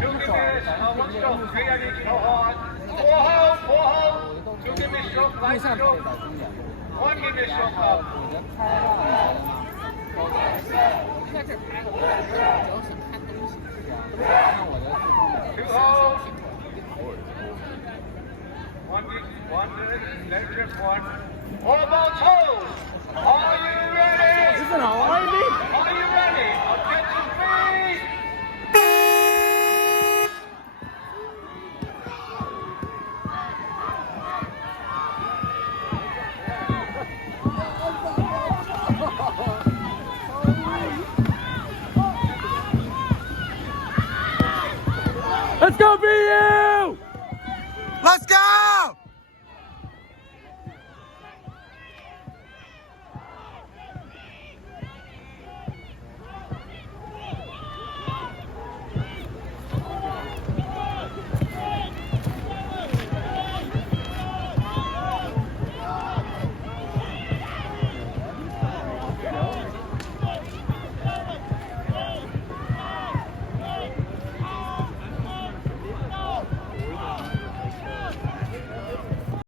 Two give me one stroke, three on each, no hard. Four hold. Two give me stroke, light stroke. One give me stroke up. 在这儿拍个，主要是看东西。看我的自动的。Two hold. One, let it just one. All about toes. Are you ready? This is how I mean. Are you ready? Attention, please. Let's go, BU! Let's go!